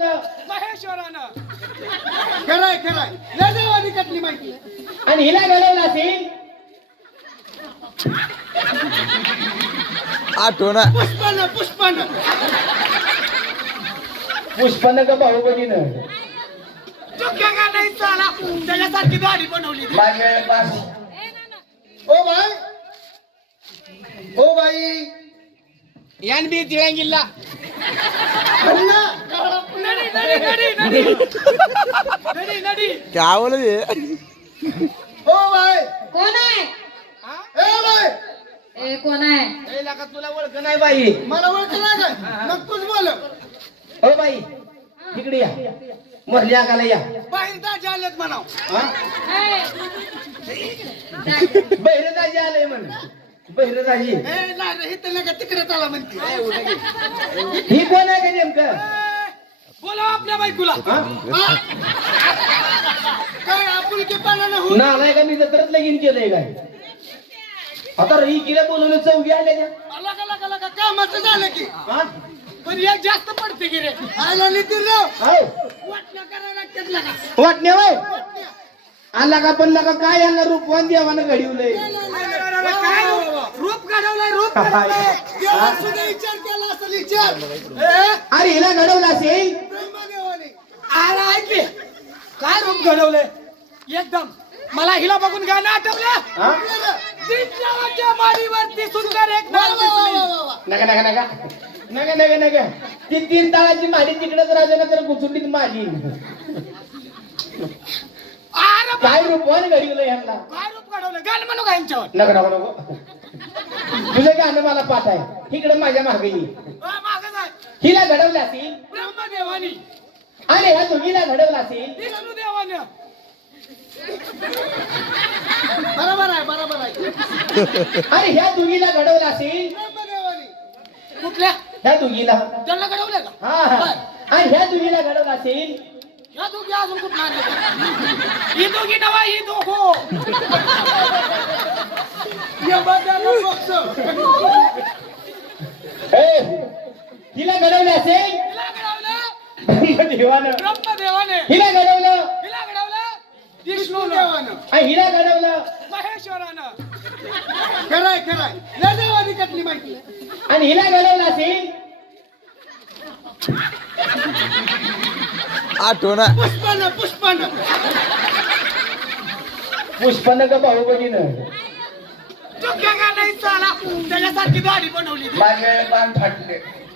महेश्वरानं. खरंय खरंय. लय देवानी कटली माहिती. आणि हिला घडवलं असेल? आठवण पुष्पानं पुष्पानं. पुष्पन का बाहुबलीनं चुक्या का नाही चाला. त्याच्यासारखी गाडी बनवली. ती. मागे pass O bye O by. यान बी तिळंगिल्ला अण्णा नडी नडी नडी नडी नडी. नडी काय बोलत हे? ओ बाय. कोण आहे? ए बाय. ए कोण आहे? ए, लका तुला ओळख नाही बाई? मला ओळखलं काय मग तूच बोल. हो बाई इकडे या. मरली आगाला या. बाहेर दाजी आलेत म्हणाव. ए, बहिरदाजी आलंय म्हण. बहिरदाजी नाही तिकडे चला म्हणते. ही कोण आहे का नेमकं? बोला आपल्या बायकोला? काय आपुलकी पाण्यानं हो नालाय का मी जत्रच लगीन केलंय काय? आता ही किला बोलवलं चौघी आल्या त्या लगा लगा लगा? कामाचं झालं की. हा? पण एक जास्त पडते की रे. आला नितीन राव. वाटणं लागतात लगा. वाटण्या वय? आला का पण लका काय यांना रूपवान देवानं घडवलंय. काय रूप घडवलंय रूप घडवलंय. देवा सुद्धा विचार केला असेल विचार. अरे हिला घडवलं असेल? आला ऐकले काय रूप घडवलंय? एकदम. मला हिला बघून गाणं आठवलं? दिसल्याच्या माडीवरती सुंदर एक दिसली. नका नका नका नका नका नका ती तीन ताळाची माडी तिकडच राजा तर गुचुंडीत माझी अरे बा- काय रूपवान घडवलं यांना काय रूप घडवलं? गाणं म्हणू का यांच्यावर? नको नको नको. तुझं गाणं मला पाठ आहे तिकडे माझ्या मागे ये. अ, मागं जाय. हिला घडवलं असेल. ब्रह्मदेवानी. आणि ह्या दोघीला घडवलं असेल. बरोबर आहे बरोबर आहे. आणि ह्या दोघीला घडवलं असेल. कुठल्या? ह्या दोघीला त्यांना घडवलं का? हा हा. आणि ह्या दोघीला घडवलं असेल. या दोघी अजून कुठं आणले ही दोघी नवा ही दोघो. या बद्दल बघतो. ए, हिला घडवलं असेल. घडवलं? देवानं. ब्रह्मदेवाने. हिला घडवलं. हिला घडवलं. विष्णूनं देवानं. आणि हिला घडवलं. महेश्वरानं. खरंय खरंय. देवानी कटली माहिती. आणि हिला घडवलं असेल. आठवण पुष्पानं पुष्पानं. पुष्पन का बाहुबलीनं? चुक्या का नाही चाला. त्याच्यासारखी गाडी बनवली ती. मागे पान फाटले.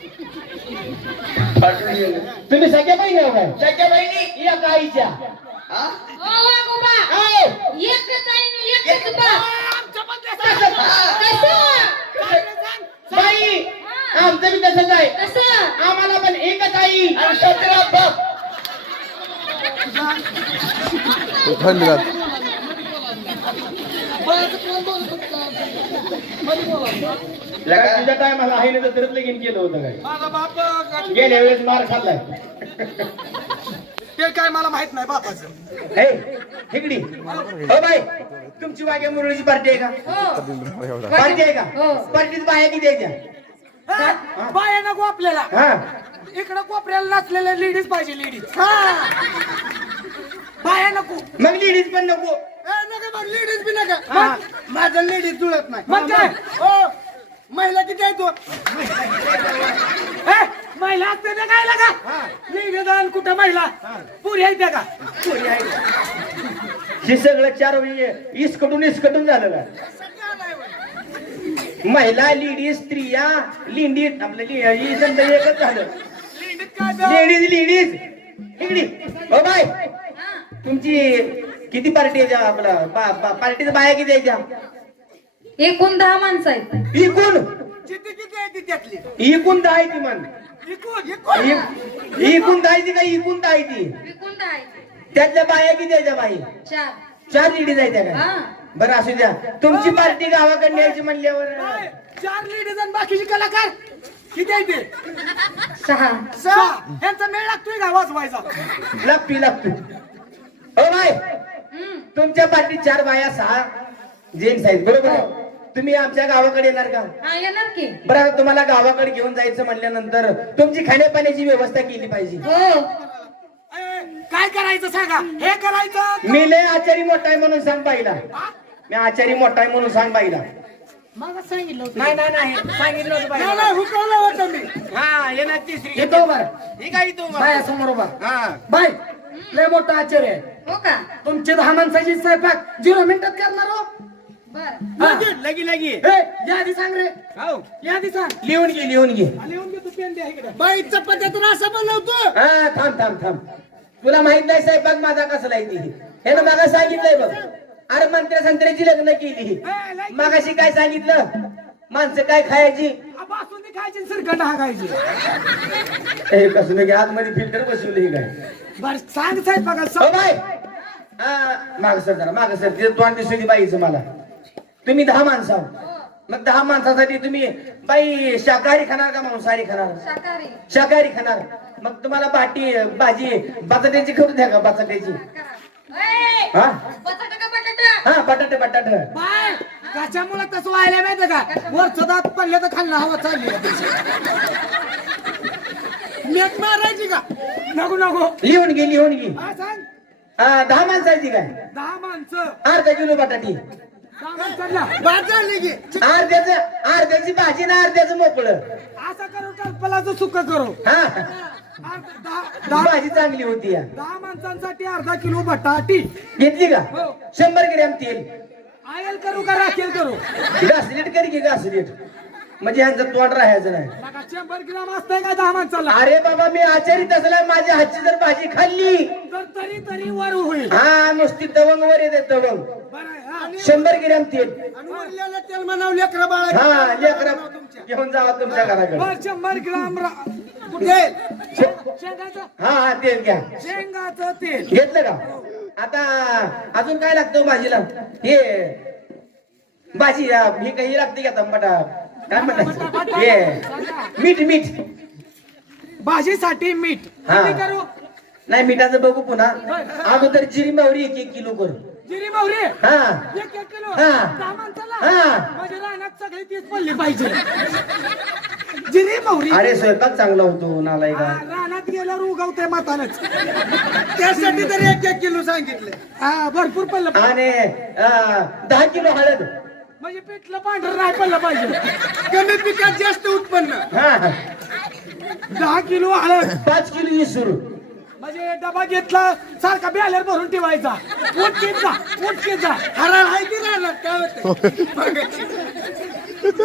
फाटून गेले. तुम्ही सगळ्या बहिणी आहो काय सगळ्या बहिणी या गाईच्या ओ वाघोबा आओ. एकच आहे आणि एकच बा आमचं पण तसंच. कसं काय रे सांग? बाई आमचं बी तसंच आहे कसं आम्हाला पण एकच आई आणि सतरा बाप थंड घात लगा तुझ्या टायमाला आईने जत्रच लगीन केलं होतं काय? माझा बाप अं, गेल्या वेळेस मार खाल्लाय. ते काय मला माहीत नाही बापाचं. हे हिकडी हो बाई तुमची वाग्या मुरळीची पार्टी आहे का? हो. पार्टी आहे का? हो. पार्टीत बाया किती द्यायच्या हा? बाया नको आपल्याला. हा. इकडं कोपऱ्याला नसलेल्या लेडीज पाहिजे लेडीज बाया नको. मग लेडीज पण नको. लेडीज बी नका. माझं लेडीज जुळत नाही. मग काय? हो. महिला किती आहे तू? ए, महिला असते त्या काय लागा निवेदन कुठं महिला? पुरी आहे त्या का? हे सगळं चार इसकटून इसकटून झालं का महिला लेडीज स्त्रिया लिंडीत आपलं लि- ही एकच झालं. लेडीज काय? लेडीज लेडीज इकडी. हो बाय. तुमची किती पार्टी आहे त्या आपला बा- बा- पार्टीच्या बाया किती आहे त्या? एकूण दहा माणसं आहेत. इकून जिद्दी किती आहे ती त्यातली? इकून दहा आहे ती म्हण. इकून इकून इ- इकून दहा आहे ती का इकून दहा आहे ती? एकूण दहा आहेत त्यातल्या बाया किती आहे त्या बाई? चार. चार लेडीज आहे त्या हा. काय बरं असू द्या. तुमची पार्टी गावाकडे न्यायची म्हणल्यावर? चार लेडीज आणि बाकीचे कलाकार. किती आहे ते? सहा. सहा. यांचा मेळ लागतोय का वाजवायचा लागतोय लागतोय हो बाय हम्म. तुमच्या पार्टीत चार बाया सहा जेंट्स आहेत. बरोबर आहे? तुम्ही आमच्या गावाकडे येणार का? हा येणार की. बरं तुम्हाला गावाकडे घेऊन जायचं म्हणल्यानंतर तुमची खाण्यापाण्याची व्यवस्था केली पाहिजे. हो. काय करायचं सांगा? हे करायचं? मी लय आचारी मोठा आहे म्हणून सांग बाईला. मी आचारी मोठा आहे म्हणून सांग मला सांगितलं होतं. नाही नाही नाही. सांगितलं होतं नाही, बाईला. नाही, हुकवलं होतं मी. हा येणार तिसरी. येतो बरं तू बाया समोर उभा हा. बाय लय मोठा आचार्य आहे. हो का? तुमची दहा माणसाची स्वयंपाक झिरो मिनिटात करणार हा. लगी लगी. यादी सांग रे. हो यादी सांग. लिहून घे लिहून घे. लिहून घे तू पेन द्या इकडे. बाई चपात्यातून असं बनवतो हा थांब थांब थांब. तुला माहीत नाही स्वयंपाक माझा कसला आहे. ती हे ना मागा सांगितलंय बघ. अरे मंत्र्या संत्र्याची लग्न केली. मागाशी काय सांगितलं? माणसं काय खायची? बासुंदी खायची सिरकट हाकायची हे कसं नाही आतमध्ये फिल्टर बसवलं हे काय? बर सांग साहेब बघा हो बाय हा माग सर जरा माग सर तिथे तोंड दिसली बाईचं मला. तुम्ही दहा माणसं आहो. मग दहा माणसासाठी तुम्ही बाई शाकाहारी खाणार का मांसाहारी खाणार? शाकाहारी. शाकाहारी खाणार. मग तुम्हाला बाटी भाजी बटाट्याची खाऊ द्या का बटाट्याची? ए, हा? बटाटा का बटाटा? हा बटाटे बटाटे. बाय कशामुळे कसं व्हायला माहिती का? वरचं दात पडले तर खाल्लं हवा चालली. नेट मारायची का? नको नको. लिहून घे लिहून घे. हा सांग. हा, दहा माणसाची काय? दहा माणसं. अर्धा किलो बटाटी. बाद झाली की अर्ध्याचं अर्ध्याची भाजी ना अर्ध्याचं मोकळं. असं करू कल्पलाचं सुख करू. हा. अर्ध- दहा दहा भाजी चांगली होती या. दहा माणसांसाठी अर्धा किलो बटाटी. घेतली का? हो. शंभर ग्रॅम तेल. आयल करू का राखेल करू? घासलीट करी की घासलीट. म्हणजे ह्यांचं तोंड राहायचं नाही. नका शंभर ग्राम असतंय का दहा माणसाला अरे बाबा मी आचारीत असला माझ्या हातची जर भाजी खाल्ली. तर तरी तरी वर होईल. हा नुसती तवंग वर येते तवंग बरं आहे, हा. शंभर ग्रॅम तेल. आणि उरलेलं तेल म्हणावं लेकरं बाळा. हा लेकरा. घेऊन जावा तुमच्या घराकडे. बर शंभर ग्राम रा- कुठे? शे- शेंगाचं? हा हा तेल घ्या. शेंगाचं तेल. घेतलं का? आता अजून काय लागतं भाजीला? हे भाजी अ, हे काही लागते का तंबाटा? काय हे मीठ मीठ. भाजीसाठी मीठ. हा. करू. नाही मिठाचं बघू पुन्हा. अगोदर जिरी मोहरी एक एक किलो करू. जिरी मोहरी? हा. एक एक किलो? हा. दहा माणसाला? हा. माझ्या रानात सगळी तीच पडली पाहिजे. जिरी मोहरी. अरे स्वयंपाक चांगला होतो नालाय हा, का रानात गेल्यावर उगवते मातानच. त्यासाठी तरी एक एक किलो सांगितले. हा भरपूर पडलं. आणि अ, दहा किलो हळद. म्हणजे पिठलं पांढरं नाही पडलं पाहिजे. कमी पिकात जास्त उत्पन्न. हा. दहा किलो हळद. पाच किलो इसूर. म्हणजे डबा घेतला सारखा बॅलर भरून ठेवायचा. उठकीत जा उठकीत जा. हराळ आहे की राहणार काय होतं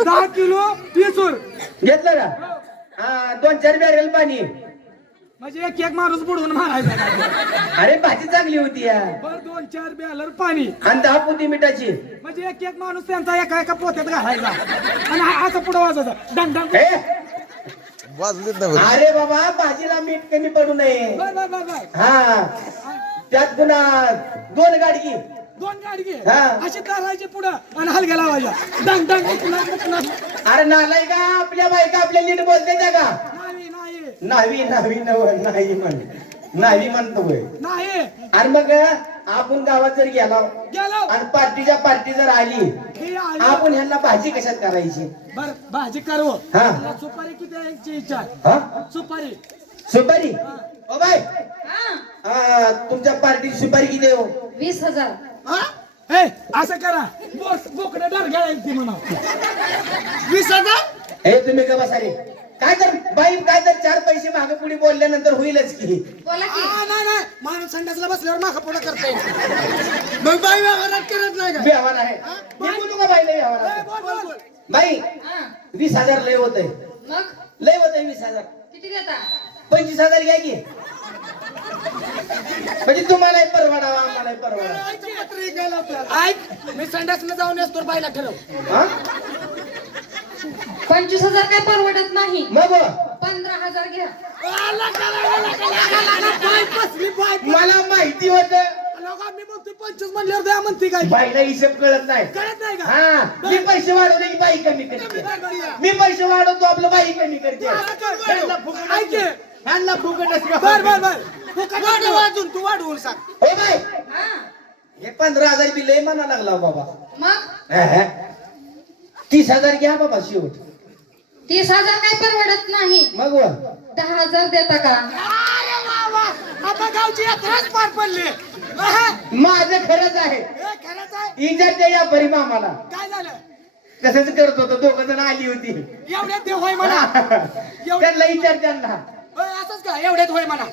दहा किलो पिसूर घेतलं का? हा दोन चार बॅरेल पाणी. म्हणजे एक एक माणूस बुडवून मारायचा अरे भाजी चांगली होती या. बर दोन चार बॅलर पाणी. आणि दहा पोती मिठाची. म्हणजे एक एक माणूस त्यांचा एका एका पोत्यात घालायचा. आणि हा असं पुढं वाजायचा डंग डंग. हे? वाजू देत नाही बरं. अरे बाबा भाजीला मीठ कमी पडू नये. बर बर बर बर. हा. त्यात पुन्हा दोन गाडगी दोन गाडी घे. हा. अशी करायची पुढं आणि हलग्या लावायच्या. डंग डंग. अरे नालाय का आपल्या बायका आपल्या नीट बोलते त्या का? नावी नावी नव नाही म्हण. नावी म्हणतोय नाही. आणि मग आपण गावात जर गेलो गेलो. आणि पार्टीच्या पार्टी जर आली ही आली. आपण ह्यांना भाजी कशात करायची? बर भाजी करू. हा. सुपारी किती? हा? सुपारी. सुपारी? ओ बाय हा. आ, तुमच्या पार्टीची सुपारी किती आहे हो? वीस हजार. हा? हे असं करा. बोस बोकडे डर घ्यायची म्हणा. वीस हजार? हे तुम्ही का बसाले काय तर बाई काय तर चार पैसे मागे पुढे बोलल्यानंतर होईलच की. बोला की. आ, नाही नाही. माणूस संडासला बसल्यावर माखा पुढे करता येईल. मग बाई व्यवहारात करत नाही का? व्यवहार आहे. मी बोलू का बाईला व्यवहार बोल बोल. बाई हा. वीस हजार लय होत आहे मग? लय होत आहे वीस हजार. किती देता? पंचवीस हजार घ्या की. म्हणजे तुम्हाला परवडावा आम्हाला परवडावा. ऐक मी संडासला जाऊन येतो बाईला ठरव. हा? पंचवीस हजार काय परवडत नाही. मग? पंधरा हजार घ्या. मला माहिती होत. मी म्हणतोय पंचवीस म्हणल्यावर द्या म्हणते काय बाईला हिशोब कळत नाही. कळत नाही का? हा मी पैसे वाढवले की बाई कमी करते. मी पैसे वाढवतो आपलं बाई कमी करते. ह्यांना फुकट असते. बर बर बर. फुकट वाढव. वाजून तू वाढवून सांग. हो बाई. हा. हे पंधरा हजार बी लय म्हणा लागला बाबा. मग? हा, हा. तीस हजार घ्या बाबा शेवट. तीस हजार काही परवडत नाही. मग वा दहा हजार देता का? अरे वा वा. आता गावची यात्राच पार पडली. अहं. माझं खरंच आहे. हे खरंच आहे? इजाच्या या परिमामाला काय झालं? तसंच करत होतो दोघ जण आली होती. एवढ्यात देव होय म्हणा. त्यांना विचार त्यांना. असंच का? एवढ्यात होय म्हणा.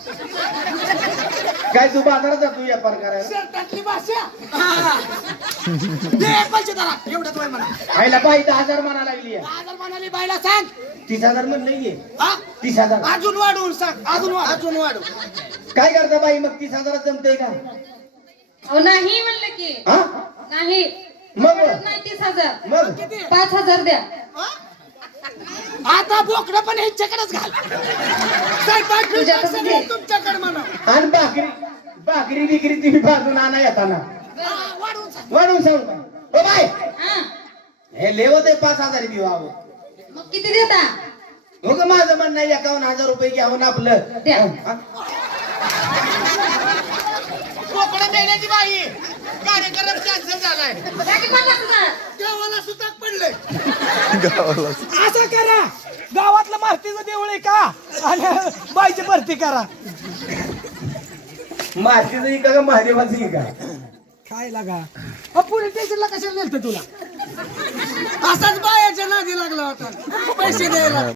काय तू बाजारात जातो व्यापार करायला भाषा. हा. दे पैसे एवढ्यात होय म्हणा. आईला बाई दहा हजार म्हणा लागली आहे. हजार म्हणाली बाईला सांग. तीस हजार म्हण नाहीये. हा? तीस हजार. अजून वाढवून सांग. अजून वाढ अजून वाढव. काय करता बाई? मग तीस हजारात जमतंय का? अहो नाही म्हणलं की. हा? नाही. मग? नाही तीस हजार. मग? किती? पाच हजार द्या. आता बोकडं पण ह्याच्याकडेच घाल. स्वयंपाक बियंपाक तुझ्याकडे सगळं दे. तुमच्याकडे म्हणा. आणि भाकरी भाकरी बिकरी तुम्ही बाजून आणा येताना. हा, वाढवून सांग. ओ बाय हा. हे लेवत आहे पाच हजार देऊ आहो. मग किती देता? हो का माझं म्हणणं आहे एकावन्न हजार रुपये घ्यावं ना आपलं. द्या. हा? बोकडं मेल्याची बाई. कार्यक्रम कॅन्सल झालाय. देवाला सुताक पडले गावाला असं करा. गावातलं मारुतीचं देऊळ आहे का? आणि बाईची भरती करा. मातीचं ही का महादेवाचं का? काय लागा? पोलीस स्टेशनला कशाला नेलतं तुला? असाच बायाच्या नादी लागला होता. पैसे द्यायला.